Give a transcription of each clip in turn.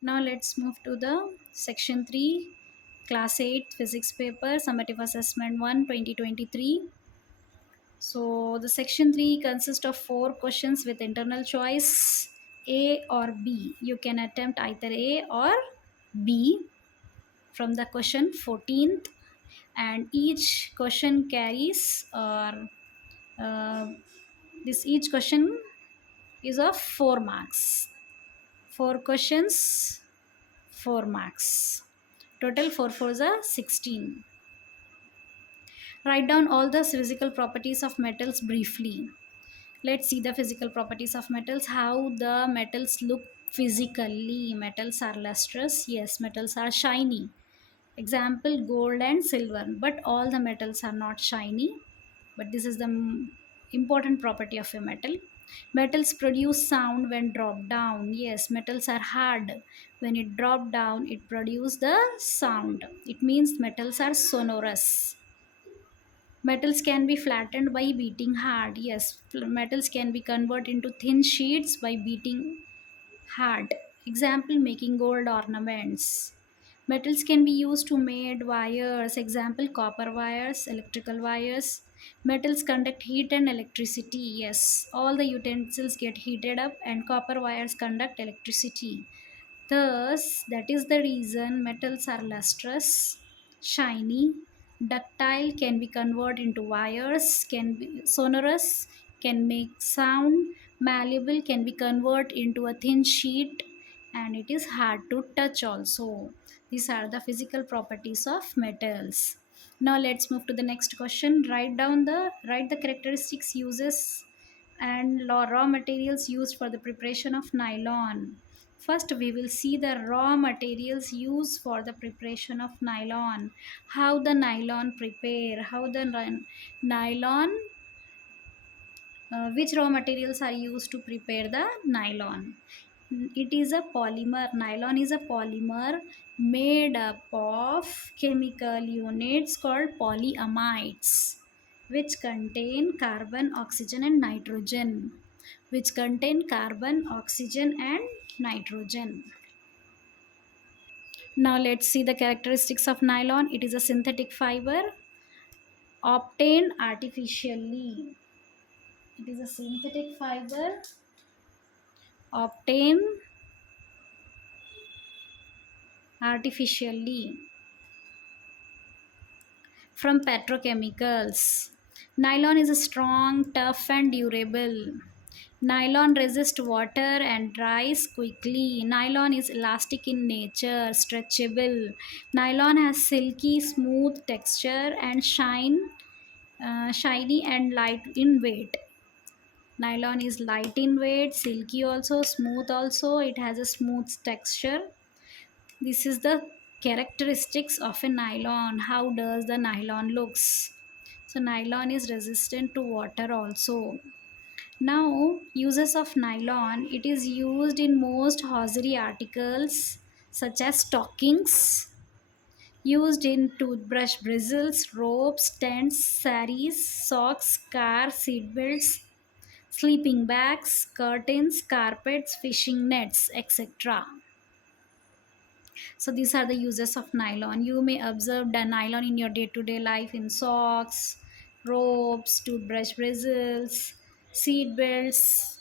Now let's move to the section 3, class 8 physics paper, summative assessment 1 2023. So the section 3 consists of 4 questions with internal choice A or B. You can attempt either A or B from the question 14th, and each question carries or this each question is of 4 marks. 4 questions, 4 marks. Total 4 fours are 16. Write down all the physical properties of metals briefly. Let's see the physical properties of metals, how the metals look physically. Metals are lustrous, yes, metals are shiny. Example, gold and silver, but all the metals are not shiny. But this is the important property of a metal. Metals produce sound when dropped down. Yes, metals are hard. When it dropped down, it produces the sound. It means metals are sonorous. Metals can be flattened by beating hard. Yes, metals can be converted into thin sheets by beating hard. Example, making gold ornaments. Metals can be used to make wires. Example, copper wires, electrical wires. Metals conduct heat and electricity. Yes, all the utensils get heated up and copper wires conduct electricity. Thus, that is the reason metals are lustrous, shiny, ductile, can be converted into wires, can be sonorous, can make sound, malleable, can be converted into a thin sheet, and it is hard to touch also. These are the physical properties of metals. Now let's move to the next question. Write the characteristics, uses and raw materials used for the preparation of nylon. First, we will see the raw materials used for the preparation of nylon. How the nylon prepare, how the nylon, which raw materials are used to prepare the nylon. It is a polymer. Nylon is a polymer made up of chemical units called polyamides, which contain carbon, oxygen, and nitrogen. Which contain carbon, oxygen, and nitrogen. Now let's see the characteristics of nylon. It is a synthetic fiber obtained artificially. It is a synthetic fiber obtained artificially from petrochemicals. Nylon is strong, tough, and durable. Nylon resists water and dries quickly. Nylon is elastic in nature, stretchable. Nylon has silky, smooth texture and shiny and light in weight. Nylon is light in weight, silky also, smooth also. It has a smooth texture. This is the characteristics of a nylon. How does the nylon looks? So nylon is resistant to water also. Now, uses of nylon. It is used in most hosiery articles such as stockings, used in toothbrush bristles, ropes, tents, saris, socks, car seat belts, sleeping bags, curtains, carpets, fishing nets, etc. So these are the uses of nylon. You may observe the nylon in your day-to-day life in socks, ropes, toothbrush bristles, seat belts.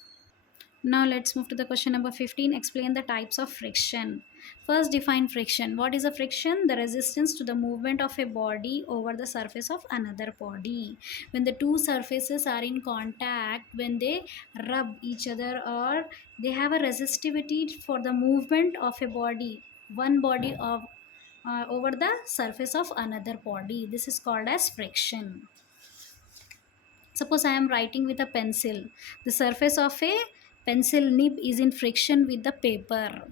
Now let's move to the question number 15. Explain the types of friction. First, define friction. What is a friction? The resistance to the movement of a body over the surface of another body. When the two surfaces are in contact, when they rub each other, or they have a resistivity for the movement of a body, one body of over the surface of another body. This is called as friction. Suppose I am writing with a pencil. The surface of a pencil nib is in friction with the paper.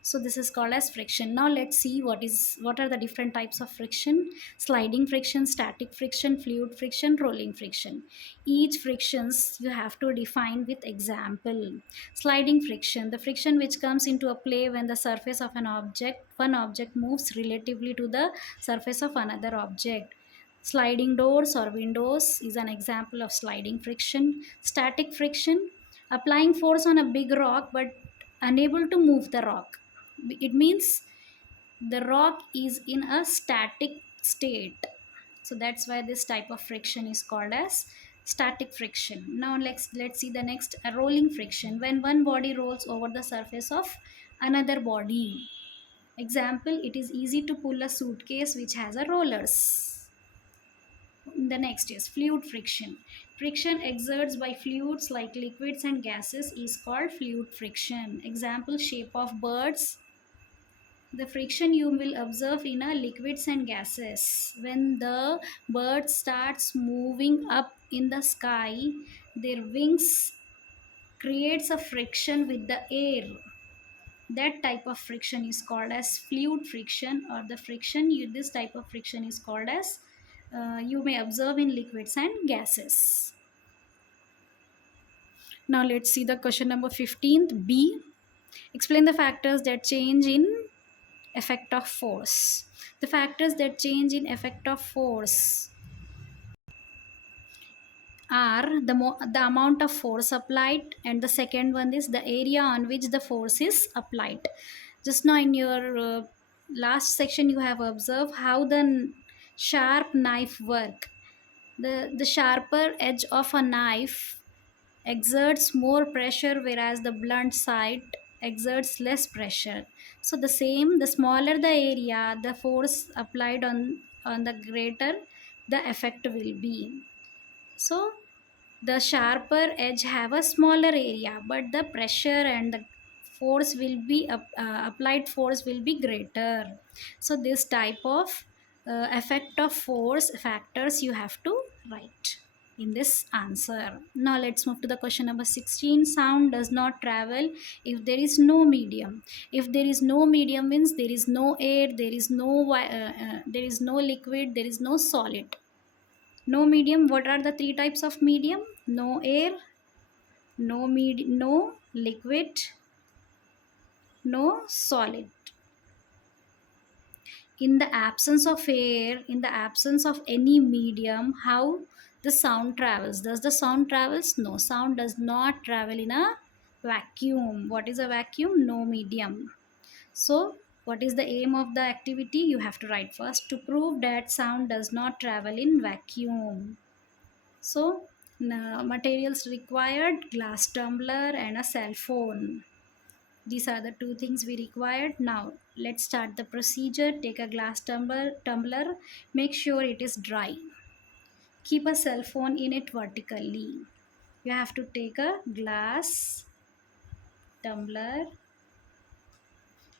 So this is called as friction. Now let's see what are the different types of friction. Sliding friction, static friction, fluid friction, rolling friction. Each frictions you have to define with example. Sliding friction, the friction which comes into a play when the surface of one object moves relatively to the surface of another object. Sliding doors or windows is an example of sliding friction. Static friction, applying force on a big rock but unable to move the rock. It means the rock is in a static state. So that's why this type of friction is called as static friction. Now let's see the next, a rolling friction, when one body rolls over the surface of another body. Example, it is easy to pull a suitcase which has a rollers. The next is fluid friction. Friction exerts by fluids like liquids and gases is called fluid friction. Example, shape of birds. The friction you will observe in a liquids and gases. When the bird starts moving up in the sky, their wings creates a friction with the air. That type of friction is called as fluid friction, or the friction this type of friction is called as you may observe in liquids and gases. Now let's see the question number 15th B. Explain the factors that change in effect of force. The factors that change in effect of force are the amount of force applied, and the second one is the area on which the force is applied. Just now in your last section you have observed how the sharp knife work. The sharper edge of a knife exerts more pressure, whereas the blunt side exerts less pressure. So the same, the smaller the area, the force applied on the greater the effect will be. So the sharper edge have a smaller area, but the pressure and the force will be applied force will be greater. So this type of effect of force factors you have to write in this answer. Now let's move to the question number 16. Sound does not travel if there is no medium. If there is no medium means there is no air, there is no liquid, there is no solid. No medium, what are the three types of medium? No air, no liquid, no solid. In the absence of air, in the absence of any medium, how the sound travels? Does the sound travels? No, sound does not travel in a vacuum. What is a vacuum? No medium. So what is the aim of the activity? You have to write first, to prove that sound does not travel in vacuum. So materials required, glass tumbler and a cell phone. These are the two things we required. Now let's start the procedure. Take a glass tumbler, make sure it is dry. Keep a cell phone in it vertically. You have to take a glass tumbler.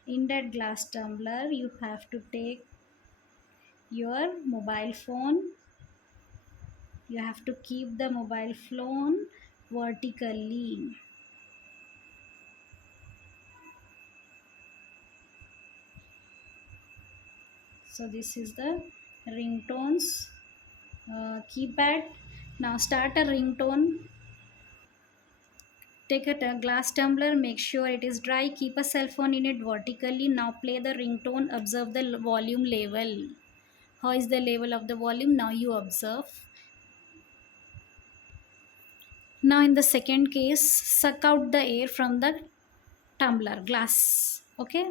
In that glass tumbler, you have to take your mobile phone. You have to keep the mobile phone vertically. So this is the ringtones keypad. Now start a ringtone. Take a glass tumbler, make sure it is dry, keep a cell phone in it vertically. Now play the ringtone, observe the volume level. How is the level of the volume? Now you observe. Now in the second case, suck out the air from the tumbler glass. Okay,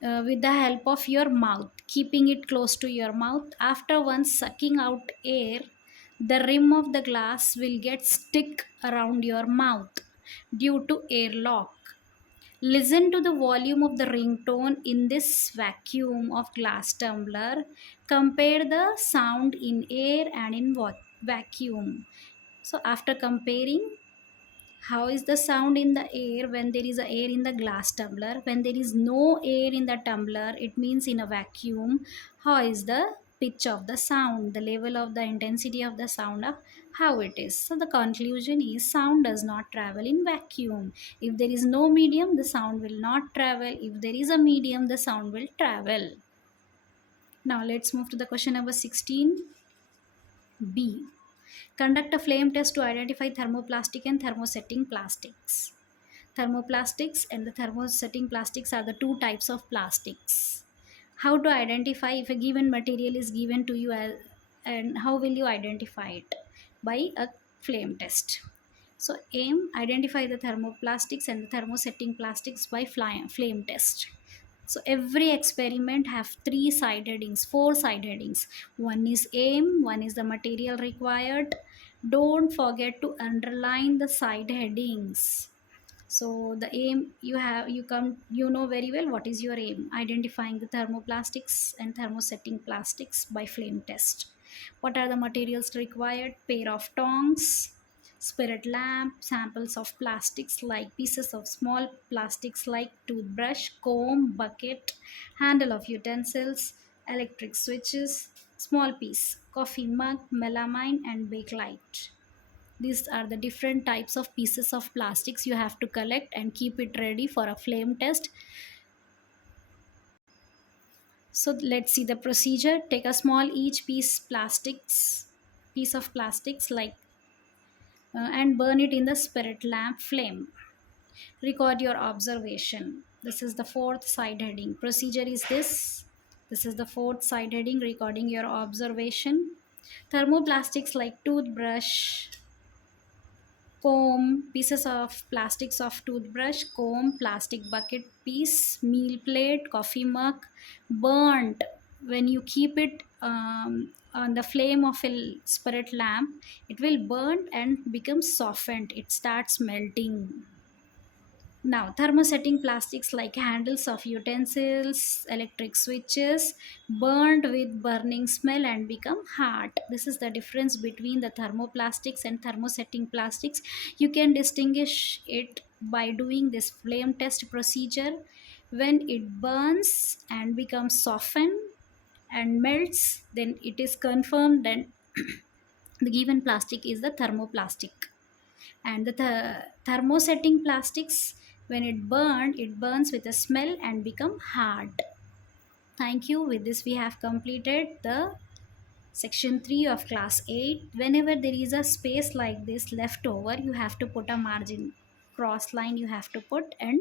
with the help of your mouth, keeping it close to your mouth. After once sucking out air, the rim of the glass will get stick around your mouth due to airlock. Listen to the volume of the ringtone in this vacuum of glass tumbler. Compare the sound in air and in vacuum. So after comparing, how is the sound in the air when there is a air in the glass tumbler? When there is no air in the tumbler, it means in a vacuum. How is the pitch of the sound, the level of the intensity of the sound, of how it is? So the conclusion is sound does not travel in vacuum. If there is no medium, the sound will not travel. If there is a medium, the sound will travel. Now let's move to the question number 16. B. Conduct a flame test to identify thermoplastic and thermosetting plastics. Thermoplastics and the thermosetting plastics are the two types of plastics. How to identify if a given material is given to you and how will you identify it? By a flame test. So aim, identify the thermoplastics and the thermosetting plastics by flame test. So every experiment have three side headings, four side headings. One is aim, one is the material required. Don't forget to underline the side headings. So the aim, you know very well what is your aim: identifying the thermoplastics and thermosetting plastics by flame test. What are the materials required? Pair of tongs, spirit lamp, samples of plastics like pieces of small plastics like toothbrush, comb, bucket, handle of utensils, electric switches, small piece, coffee mug, melamine and bakelite. These are the different types of pieces of plastics you have to collect and keep it ready for a flame test. So let's see the procedure. Take a small each piece of plastics like and burn it in the spirit lamp flame. Record your observation. This is the fourth side heading. Procedure is this. This is the fourth side heading, recording your observation. Thermoplastics like toothbrush, comb, pieces of plastics of toothbrush, comb, plastic bucket piece, meal plate, coffee mug, burnt. When you keep it on the flame of a spirit lamp, it will burn and become softened. It starts melting. Now, thermosetting plastics like handles of utensils, electric switches, burned with burning smell and become hard. This is the difference between the thermoplastics and thermosetting plastics. You can distinguish it by doing this flame test procedure. When it burns and becomes softened and melts, then it is confirmed that the given plastic is the thermoplastic. And the thermosetting plastics, when it burns with a smell and become hard. Thank you. With this we have completed the section 3 of class 8. Whenever there is a space like this left over, you have to put a margin, cross line you have to put, and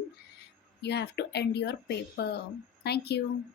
you have to end your paper. Thank you.